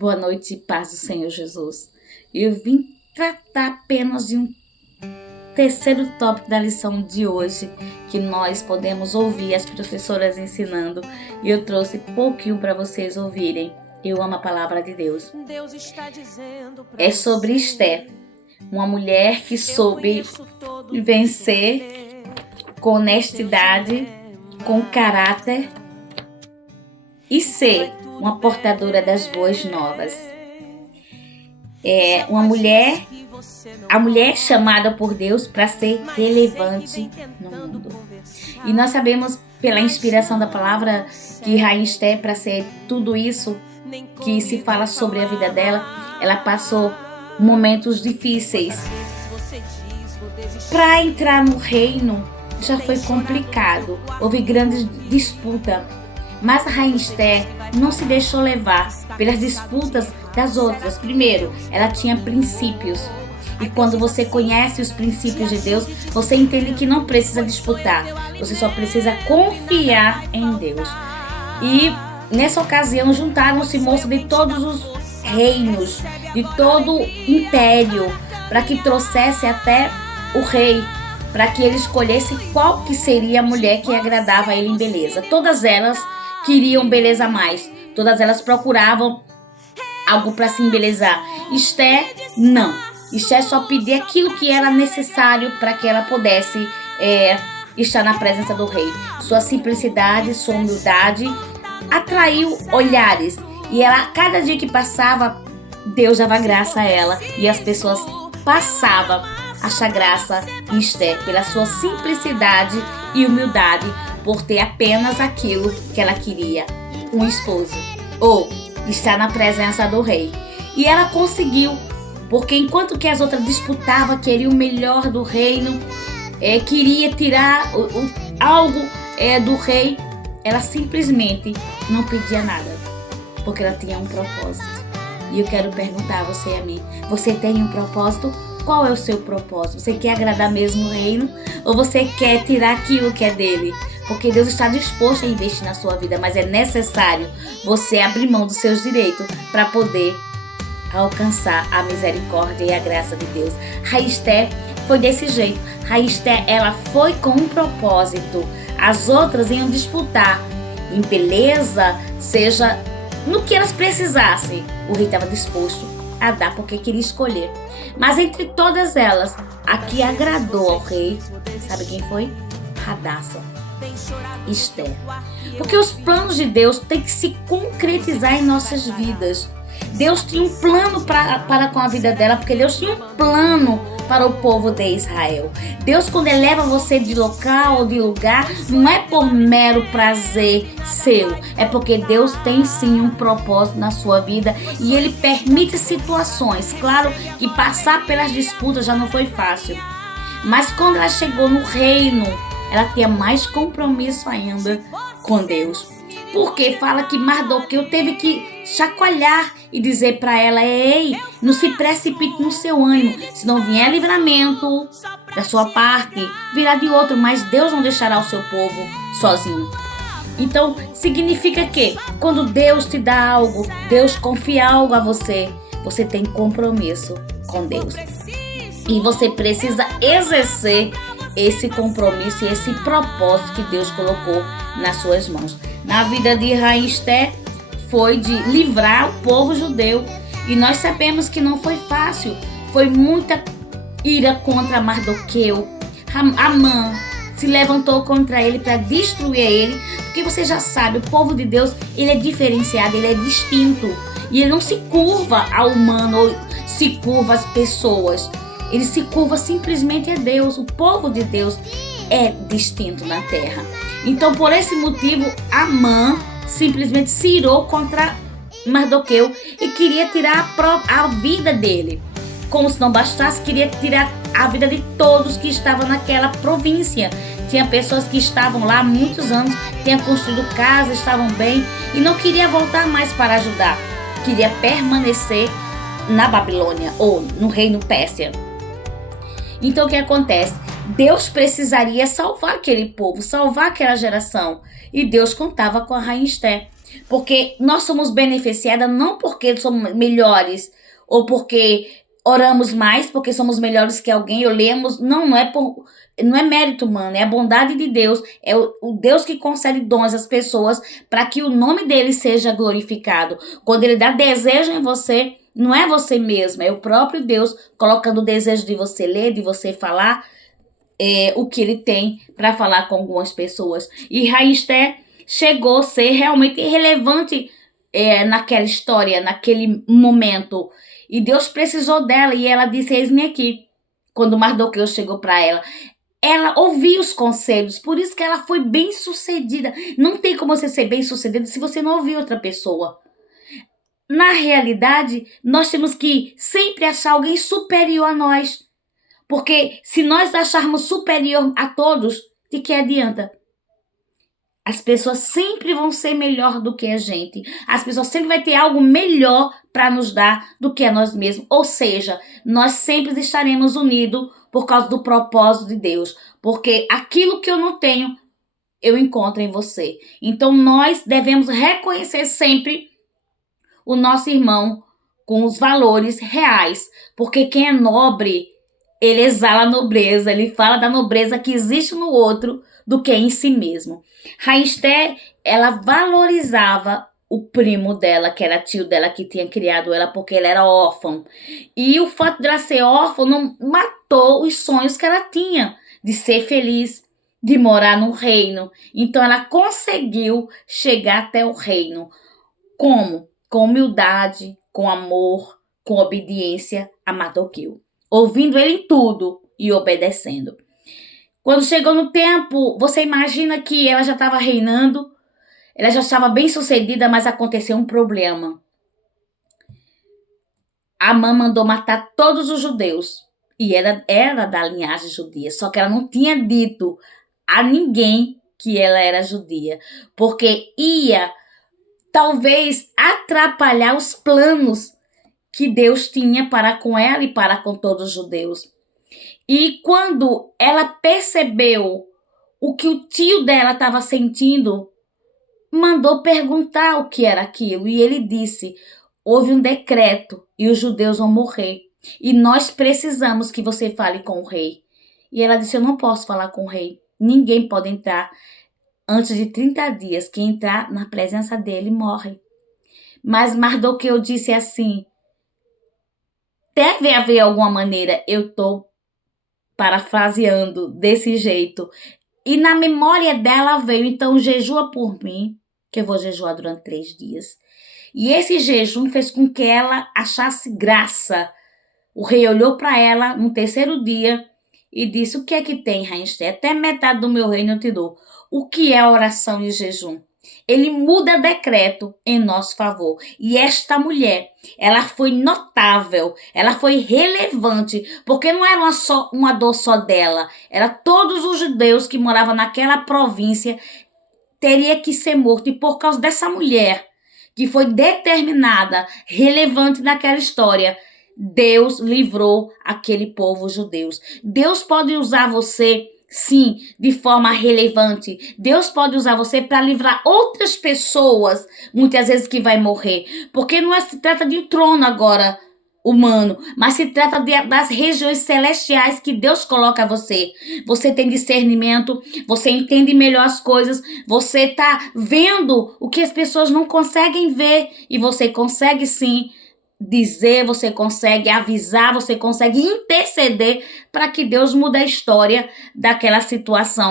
Boa noite e paz do Senhor Jesus. Eu vim tratar apenas de um terceiro tópico da lição de hoje, que nós podemos ouvir as professoras ensinando, e eu trouxe pouquinho para vocês ouvirem. Eu amo a palavra de Deus. É sobre Esté, uma mulher que soube vencer com honestidade, com caráter e ser uma portadora das boas novas. É uma mulher, a mulher chamada por Deus para ser relevante no mundo. E nós sabemos pela inspiração da palavra que Rainha Esté, para ser tudo isso que se fala sobre a vida dela, ela passou momentos difíceis. Para entrar no reino já foi complicado, houve grandes disputas. Mas a Rainha Esté não se deixou levar pelas disputas das outras. Primeiro, ela tinha princípios. E quando você conhece os princípios de Deus, você entende que não precisa disputar. Você só precisa confiar em Deus. E nessa ocasião juntaram-se moças de todos os reinos, de todo o império, para que trouxesse até o rei, para que ele escolhesse qual que seria a mulher que agradava a ele em beleza. Todas elas queriam beleza a mais. Todas elas procuravam algo para se embelezar. Esté, não. Esté só pedia aquilo que era necessário para que ela pudesse estar na presença do rei. Sua simplicidade, sua humildade atraiu olhares. E ela, cada dia que passava, Deus dava graça a ela. E as pessoas passavam a achar graça em Esté pela sua simplicidade e humildade, por ter apenas aquilo que ela queria, um esposo, ou estar na presença do rei. E ela conseguiu, porque enquanto que as outras disputavam, queria o melhor do reino, queria tirar algo do rei, ela simplesmente não pedia nada, porque ela tinha um propósito. E eu quero perguntar a você e a mim, você tem um propósito? Qual é o seu propósito? Você quer agradar mesmo o reino? Ou você quer tirar aquilo que é dele? Porque Deus está disposto a investir na sua vida, mas é necessário você abrir mão dos seus direitos para poder alcançar a misericórdia e a graça de Deus. Rainha Esté foi desse jeito. Rainha Esté, ela foi com um propósito. As outras iam disputar em beleza, seja no que elas precisassem. O rei estava disposto a dar porque queria escolher. Mas entre todas elas, a que agradou ao rei, sabe quem foi? Hadassah, Esté. Porque os planos de Deus têm que se concretizar em nossas vidas. Deus tinha um plano para com a vida dela, porque Deus tinha um plano para o povo de Israel. Deus, quando ele leva você de local ou de lugar, não é por mero prazer seu, é porque Deus tem sim um propósito na sua vida e ele permite situações. Claro que passar pelas disputas já não foi fácil, mas quando ela chegou no reino, ela tinha mais compromisso ainda com Deus. Porque fala que Mardoqueu teve que chacoalhar e dizer para ela: ei, não se precipite no seu ânimo, se não vier livramento da sua parte, virá de outro, mas Deus não deixará o seu povo sozinho. Então significa que quando Deus te dá algo, Deus confia algo a você, você tem compromisso com Deus e você precisa exercer esse compromisso e esse propósito que Deus colocou nas suas mãos. Na vida de Rainha Esté foi de livrar o povo judeu, e nós sabemos que não foi fácil. Foi muita ira contra Mardoqueu. Amã se levantou contra ele para destruir ele, porque você já sabe, o povo de Deus, ele é diferenciado, ele é distinto, e ele não se curva ao humano ou se curva às pessoas. Ele se curva simplesmente a Deus. O povo de Deus é distinto na terra. Então, por esse motivo, Amã simplesmente se irou contra Mardoqueu e queria tirar a vida dele. Como se não bastasse, queria tirar a vida de todos que estavam naquela província. Tinha pessoas que estavam lá há muitos anos, tinham construído casas, estavam bem e não queria voltar mais para ajudar. Queria permanecer na Babilônia ou no reino Pérsia. Então o que acontece? Deus precisaria salvar aquele povo, salvar aquela geração. E Deus contava com a Rainha Esté. Porque nós somos beneficiadas não porque somos melhores ou porque oramos mais, porque somos melhores que alguém, ou lemos. Não, não é mérito humano, é a bondade de Deus, é o Deus que concede dons às pessoas para que o nome dele seja glorificado. Quando ele dá desejo em você, não é você mesmo, é o próprio Deus colocando o desejo de você ler, de você falar o que ele tem para falar com algumas pessoas. E Rainha Esther chegou a ser realmente relevante naquela história, naquele momento. E Deus precisou dela e ela disse: eis-me aqui. Quando Mardoqueu chegou para ela, ela ouviu os conselhos, por isso que ela foi bem sucedida. Não tem como você ser bem sucedido se você não ouvir outra pessoa. Na realidade, nós temos que sempre achar alguém superior a nós. Porque se nós acharmos superior a todos, de que adianta? As pessoas sempre vão ser melhor do que a gente. As pessoas sempre vão ter algo melhor para nos dar do que a nós mesmos. Ou seja, nós sempre estaremos unidos por causa do propósito de Deus. Porque aquilo que eu não tenho, eu encontro em você. Então nós devemos reconhecer sempre o nosso irmão com os valores reais. Porque quem é nobre, ele exala a nobreza, ele fala da nobreza que existe no outro do que em si mesmo. Rainha Esther, ela valorizava o primo dela, que era tio dela, que tinha criado ela, porque ela era órfã. E o fato dela ser órfã não matou os sonhos que ela tinha de ser feliz, de morar no reino. Então ela conseguiu chegar até o reino. Como? Com humildade, com amor, com obediência a Mardoqueu. Ouvindo ele em tudo e obedecendo. Quando chegou no tempo, você imagina que ela já estava reinando, ela já estava bem sucedida, mas aconteceu um problema. Amã mandou matar todos os judeus, e era da linhagem judia, só que ela não tinha dito a ninguém que ela era judia, porque ia talvez atrapalhar os planos que Deus tinha para com ela e para com todos os judeus. E quando ela percebeu o que o tio dela estava sentindo, mandou perguntar o que era aquilo. E ele disse: houve um decreto e os judeus vão morrer. E nós precisamos que você fale com o rei. E ela disse: eu não posso falar com o rei. Ninguém pode entrar antes de 30 dias. Quem entrar na presença dele morre. Mas Mardoqueu disse assim: deve haver alguma maneira. Eu estou parafraseando desse jeito. E na memória dela veio: então jejua por mim, que eu vou jejuar durante 3 dias. E esse jejum fez com que ela achasse graça. O rei olhou para ela no 3º dia e disse: o que é que tem, Rainha Esther? Até metade do meu reino eu te dou. O que é oração e jejum? Ele muda decreto em nosso favor. E esta mulher, ela foi notável, ela foi relevante, porque não era uma dor só dela, era todos os judeus que moravam naquela província teria que ser morto. E por causa dessa mulher, que foi determinada, relevante naquela história, Deus livrou aquele povo judeu. Deus pode usar você, sim, de forma relevante. Deus pode usar você para livrar outras pessoas, muitas vezes que vai morrer. Porque não se trata de um trono agora humano, mas se trata das regiões celestiais que Deus coloca a você. Você tem discernimento, você entende melhor as coisas, você está vendo o que as pessoas não conseguem ver e você consegue sim dizer, você consegue avisar, você consegue interceder para que Deus mude a história daquela situação.